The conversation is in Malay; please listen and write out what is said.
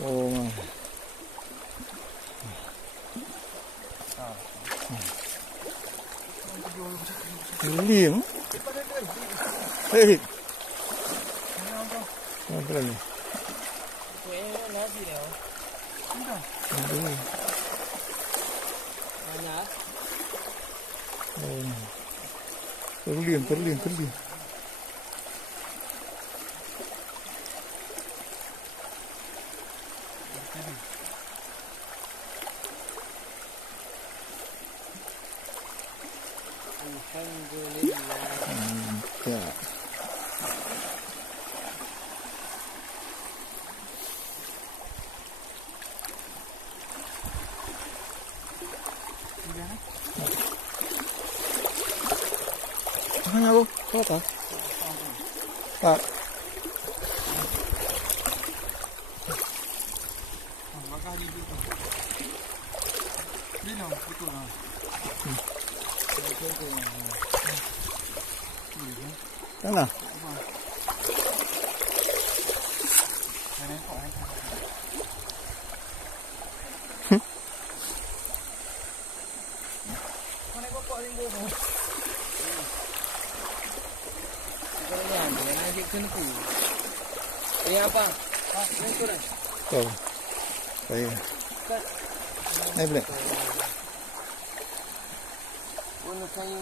Oh. Liang. Hei. Apa lagi? Terliang. Alhamdulillah. Hanya lu, apa? Pak. Bakar di situ. Ini lah, itu lah. Mana? Ini apa? Ini kurang. Oh. Baik. Naik boleh. Bunuh kayu.